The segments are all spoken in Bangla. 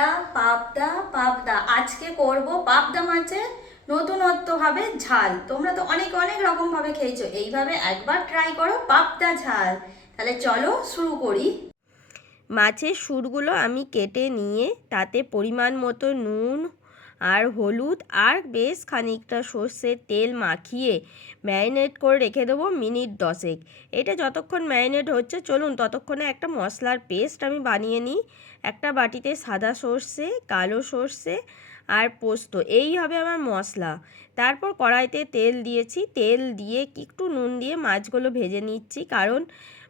পাবদা পাবদা পাবদা। আজকে করব পাবদা মাছের নতুনত্বভাবে ঝাল। তোমরা তো অনেক অনেক রকমভাবে খেয়েছো। এইভাবে একবার ট্রাই করো পাবদা ঝাল। তাহলে চলো শুরু করি। মাছের সুরগুলো আমি কেটে নিয়ে তাতে পরিমাণ মতো নুন আর হলুদ আর বেশ খানিকটা সর্ষের তেল মাখিয়ে ম্যারিনেট করে রেখে দেবো মিনিট দশেক। এটা যতক্ষণ ম্যারিনেট হচ্ছে, চলুন ততক্ষণে একটা মশলার পেস্ট আমি বানিয়ে নিই। একটা বাটিতে সাদা সর্ষে, কালো সর্ষে আর পোস্ত, এই হবে আমার মশলা। তারপর কড়াইতে তেল দিয়েছি, তেল দিয়ে একটু নুন দিয়ে মাছগুলো ভেজে নিচ্ছি, কারণ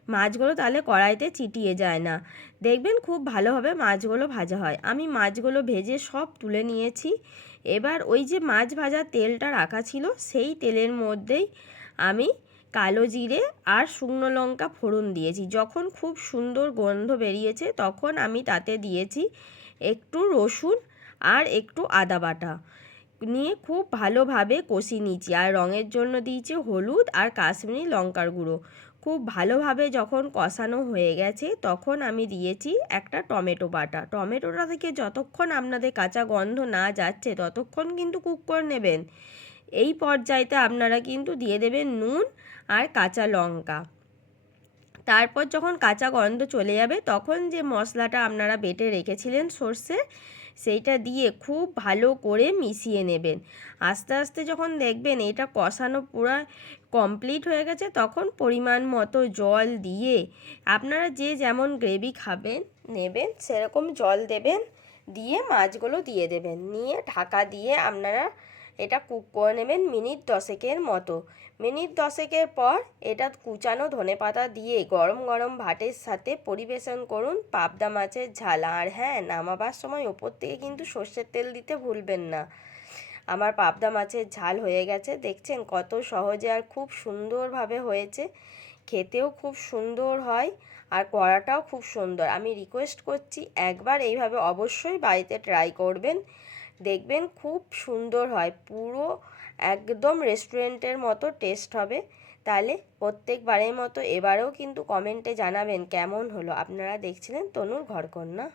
মাছগুলো তাহলে কড়াইতে চিটিয়ে যায় না। দেখবেন খুব ভালোভাবে মাছগুলো ভাজা হয়। আমি মাছগুলো ভেজে সব তুলে নিয়েছি। এবার ওই যে মাছ ভাজার তেলটা রাখা ছিল, সেই তেলের মধ্যেই আমি কালো জিরে আর শুকনো লঙ্কা ফোড়ন দিয়েছি। যখন খুব সুন্দর গন্ধ বেরিয়েছে, তখন আমি তাতে দিয়েছি একটু রসুন আর একটু আদা বাটা। নিয়ে খুব ভালোভাবে কষিয়ে নিয়েছি। আর রঙের জন্য দিয়েছি হলুদ আর কাশ্মীরি লঙ্কার গুঁড়ো। খুব ভালোভাবে যখন কষানো হয়ে গেছে, তখন আমি দিয়েছি একটা টমেটো বাটা। টমেটোটা থেকে যতক্ষণ আপনাদের কাঁচা গন্ধ না যাচ্ছে, ততক্ষণ কিন্তু কুক করে নেবেন। এই পর্যায়েতে আপনারা কিন্তু দিয়ে দেবেন নুন আর কাঁচা লঙ্কা। তারপর যখন কাঁচা গন্ধ চলে যাবে, তখন যে মশলাটা আপনারা বেটে রেখেছিলেন সর্ষে সেইটা দিয়ে খুব ভালো করে মিশিয়ে নেবেন। আস্তে আস্তে যখন দেখবেন এটা কষানো পুরো কমপ্লিট হয়ে গেছে, তখন পরিমাণ মতো জল দিয়ে আপনারা যে যেমন গ্রেভি খাবেন, নেবেন, সেরকম জল দেবেন, দিয়ে মাছগুলো দিয়ে দেবেন। নিয়ে ঢাকা দিয়ে আপনারা এটা কুক করে নেবেন মিনিট দশেকের মতো। মিনিট দশেকের পর এটা কুচানো ধনেপাতা দিয়ে গরম গরম ভাতের সাথে পরিবেশন করুন। পাবদা মাছের ঝাল। আর হ্যাঁ নামাবার সময় ওপর থেকে কিন্তু সর্ষের তেল দিতে ভুলবেন না। আমার পাবদা মাছের ঝাল হয়ে গেছে। দেখছেন কত সহজে আর খুব সুন্দরভাবে হয়েছে। খেতেও খুব সুন্দর হয় আর কড়াটাও খুব সুন্দর। আমি রিকোয়েস্ট করছি একবার এইভাবে অবশ্যই বাড়িতে ট্রাই করবেন। দেখবেন খুব সুন্দর হয়, পুরো একদম রেস্টুরেন্টের মতো টেস্ট হবে। তাহলে প্রত্যেকবারের মতো এবারেও কিন্তু কমেন্টে জানাবেন কেমন হলো। আপনারা দেখছিলেন তনুর ঘরকন্যা।